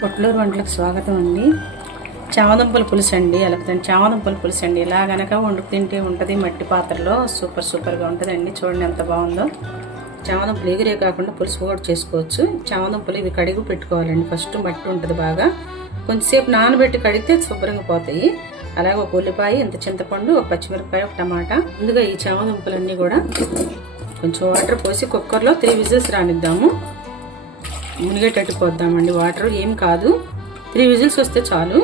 పొట్లూరు వంటలకు స్వాగతం అండి. చామదుంపల పులుసు అండి. అలాగే చామదుంపల పులుసు అండి. ఇలా గనక వండుకు తింటే ఉంటుంది మట్టి పాత్రలో. సూపర్గా ఉంటుందండి. చూడండి ఎంత బాగుందో. చామదుంపలు ఎగిరే కాకుండా పులుసు కూడా చేసుకోవచ్చు. చామదుంపలు ఇవి కడిగి పెట్టుకోవాలండి. ఫస్ట్ మట్టి ఉంటుంది బాగా, కొంచెంసేపు నానబెట్టి కడిగితే శుభ్రంగా పోతాయి. అలాగే ఒక ఉల్లిపాయ, ఇంత చింతపండు, ఒక పచ్చిమిరపకాయ, ఒక టమాటా. ముందుగా ఈ చామదుంపలన్నీ కూడా కొంచెం వాటర్ పోసి కుక్కర్లో 3 విజిల్స్ రానిద్దాము. మునిగేటట్టు పోద్దామండి. వాటర్ ఏం కాదు, 3 విజిల్స్ వస్తే చాలు.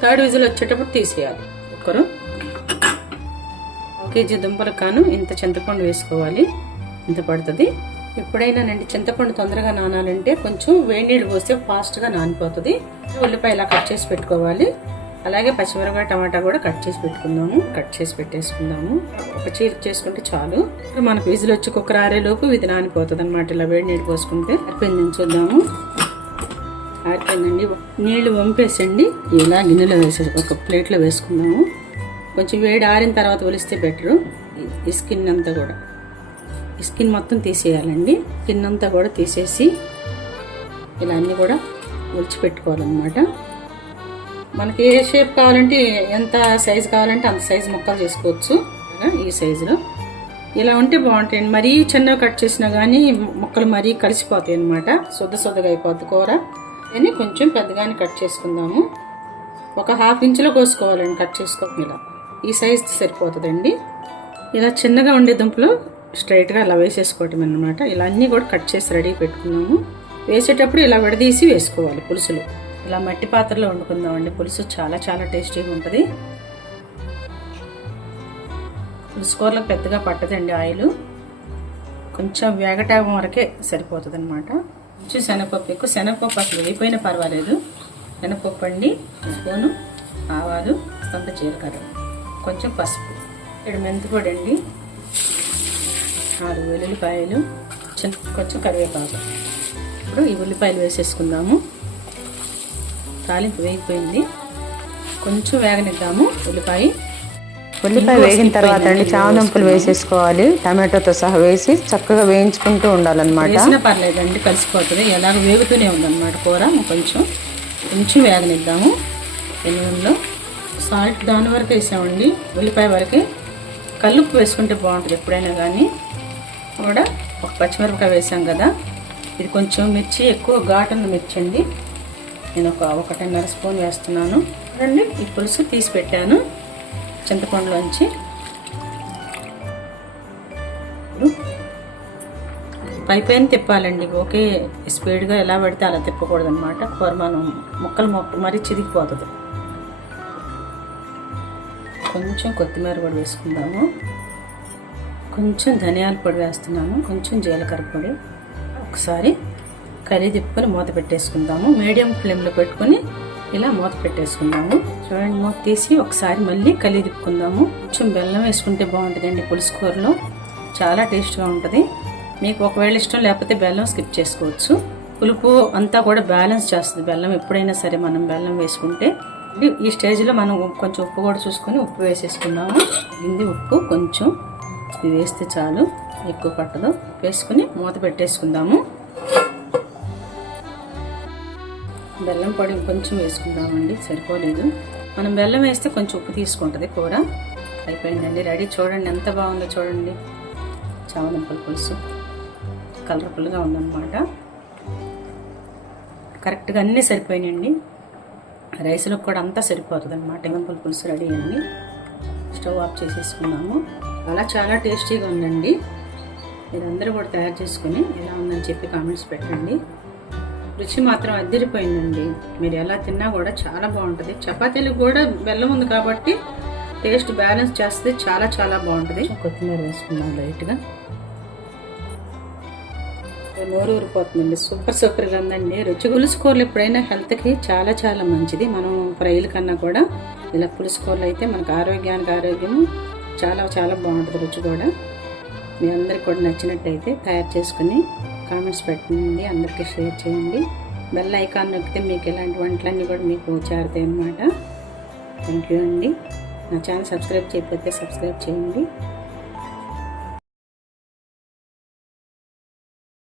3rd విజిల్ వచ్చేటప్పుడు తీసేయాలి కుక్కరు. 1 కేజీ దుంపలకు కాను ఇంత చింతపండు వేసుకోవాలి. ఇంత పడుతుంది. ఎప్పుడైనానండి చింతపండు తొందరగా నానాలంటే కొంచెం వేడి నీళ్ళు పోస్తే ఫాస్ట్గా నానిపోతుంది. ఉల్లిపాయ ఇలా కట్ చేసి పెట్టుకోవాలి. అలాగే పచ్చిమిరపకాయ, టమాటా కూడా కట్ చేసి పెట్టుకుందాము. కట్ చేసి పెట్టేసుకుందాము. ఒక చీలిక చేసుకుంటే చాలు. మనకు విజిల్ వచ్చి కుక్కర్ ఆరేలోపు ఇది నానిపోతుంది అనమాట. ఇలా వేడి నీళ్ళు పోసుకుంటే ఆరిపోయిందని చూద్దాము. ఆరిపోయిందండి. నీళ్లు వంపేసండి. ఇలా గిన్నెలో ఒక ప్లేట్లో వేసుకుందాము. కొంచెం వేడి ఆరిన తర్వాత ఒలిస్తే బెటరు. ఈ స్కిన్ అంతా కూడా, ఈ స్కిన్ మొత్తం తీసేయాలండి. స్కిన్ అంతా కూడా తీసేసి ఇలా అన్నీ కూడా ఒలిచి పెట్టుకోవాలన్నమాట. మనకి ఏ షేప్ కావాలంటే, ఎంత సైజు కావాలంటే అంత సైజు ముక్కలు చేసుకోవచ్చు. ఈ సైజులో ఇలా ఉంటే బాగుంటాయండి. మరీ చిన్నగా కట్ చేసినా కానీ ముక్కలు మరీ కలిసిపోతాయి అన్నమాట. శుద్ధగా అయిపోద్ది కూర. అని కొంచెం పెద్దగానే కట్ చేసుకుందాము. ఒక 1/2 ఇంచులో కోసుకోవాలండి. కట్ చేసుకోవడం ఇలా ఈ సైజు సరిపోతుందండి. ఇలా చిన్నగా ఉండే దుంపలు స్ట్రైట్గా ఇలా వేసేసుకోవటం అన్నమాట. ఇలా అన్నీ కూడా కట్ చేసి రెడీ పెట్టుకున్నాము. వేసేటప్పుడు ఇలా విడదీసి వేసుకోవాలి పులుసులు. ఇలా మట్టి పాత్రలో వండుకుందామండి. పులుసు చాలా టేస్టీగా ఉంటుంది. పులుసు కూరలో పెద్దగా పట్టదండి ఆయిల్. కొంచెం వేగటాగం వరకే సరిపోతుంది అనమాట. కొంచెం శనగపప్పు, ఎక్కువ శనగపప్పు అసలు వేయిపోయినా పర్వాలేదు. శనగపప్పు అండి, స్పూను ఆవాలు, కొంత జీలకర్ర, కొంచెం పసుపు, 7 మెంతిపొడి అండి, 6 వెల్లుల్లిపాయలు, కొంచెం కరివేపాకు. ఇప్పుడు ఈ ఉల్లిపాయలు వేసేసుకుందాము. తాలింపు వేగిపోయింది. కొంచెం వేగనిద్దాము. ఉల్లిపాయ వేగిన తర్వాత అండి చామదుంపలు వేసేసుకోవాలి. టమాటోతో సహా వేసి చక్కగా వేయించుకుంటూ ఉండాలన్నమాట. వేసినా పర్లేదండి, కలిసిపోతుంది. ఎలాగ వేగుతూనే ఉందన్నమాట కూర. కొంచెం వేగనిద్దాము. ఎల్లుల్లో సాల్ట్ దాని వరకు వేసామండి. ఉల్లిపాయ వరకు కల్లుప్పు వేసుకుంటే బాగుంటుంది ఎప్పుడైనా కానీ. కూడా ఒక పచ్చిమిరపకాయ వేసాం కదా. ఇది కొంచెం మిర్చి, ఎక్కువ ఘాటున్న మిర్చి అండి. నేను ఒక 1.5 స్పూన్ వేస్తున్నాను. చూడండి, ఈ పులుసు తీసి పెట్టాను చింతపండులోంచి. పైపైన తిప్పాలండి. ఒకే స్పీడ్గా ఎలా పడితే అలా తిప్పకూడదు అనమాట. కూర మనం ముక్కలు మరీ చిరిగిపోతుంది. కొంచెం కొత్తిమీర కూడా వేసుకుందాము. కొంచెం ధనియాల పొడి వేస్తున్నాను. కొంచెం జీలకర్ర పొడి. ఒకసారి తిప్పుకొని మూత పెట్టేసుకుందాము. మీడియం ఫ్లేమ్లో పెట్టుకుని ఇలా మూత పెట్టేసుకుందాము. చూడండి, మూత తీసి ఒకసారి మళ్ళీ తిప్పుకుందాము. కొంచెం బెల్లం వేసుకుంటే బాగుంటుందండి పులుసు కూరలో. చాలా టేస్ట్గా ఉంటుంది. మీకు ఒకవేళ ఇష్టం లేకపోతే బెల్లం స్కిప్ చేసుకోవచ్చు. పులుపు అంతా కూడా బ్యాలెన్స్ చేస్తుంది బెల్లం. ఎప్పుడైనా సరే మనం బెల్లం వేసుకుంటే. ఈ స్టేజ్లో మనం కొంచెం ఉప్పు కూడా చూసుకొని ఉప్పు వేసేసుకుందాము. ఇది ఉప్పు కొంచెం ఇది వేస్తే చాలు, ఎక్కువ పట్టదు. వేసుకుని మూత పెట్టేసుకుందాము. బెల్లం పొడి కొంచెం వేసుకుందామండి, సరిపోలేదు. మనం బెల్లం వేస్తే కొంచెం ఉప్పు తీసుకుంటుంది కూర. అయిపోయిందండి, రెడీ. చూడండి ఎంత బాగుందో చూడండి. చామదుంపల పులుసు కలర్ఫుల్గా ఉందన్నమాట. కరెక్ట్గా అన్నీ సరిపోయినాయండి. రైస్లో కూడా అంతా సరిపోతుంది అనమాట. చామదుంపల పులుసు రెడీ అండి. స్టవ్ ఆఫ్ చేసేసుకున్నాము. చాలా టేస్టీగా ఉందండి. మీరందరూ కూడా తయారు చేసుకుని ఎలా ఉందని చెప్పి కామెంట్స్ పెట్టండి. రుచి మాత్రం అదిరిపోయిందండి. మీరు ఎలా తిన్నా కూడా చాలా బాగుంటుంది. చపాతీలకు కూడా బెల్లం ఉంది కాబట్టి టేస్ట్ బ్యాలెన్స్ చేస్తే చాలా బాగుంటుంది. కొత్తిమీర వేసుకుందాం లైట్గా. నోరు ఊరిపోతుందండి. సూపర్గా ఉందండి. రుచి పులుసు కూరలు ఎప్పుడైనా హెల్త్కి చాలా మంచిది. మనం ఫ్రైల కన్నా కూడా ఇలా పులుసు కూరలు అయితే మనకు ఆరోగ్యానికి ఆరోగ్యం చాలా బాగుంటుంది. రుచి కూడా మీ అందరికి కూడా నచ్చినట్టయితే తయారు చేసుకుని కామెంట్స్ పెట్టండి. అందరికీ షేర్ చేయండి. బెల్ ఐకాన్ నొక్కితే మీకు ఇలాంటి వంటలన్నీ కూడా మీకు చేరుతాయి అన్నమాట. థ్యాంక్ యూ అండి. నా ఛానల్ సబ్స్క్రైబ్ చేయకపోతే సబ్స్క్రైబ్ చేయండి.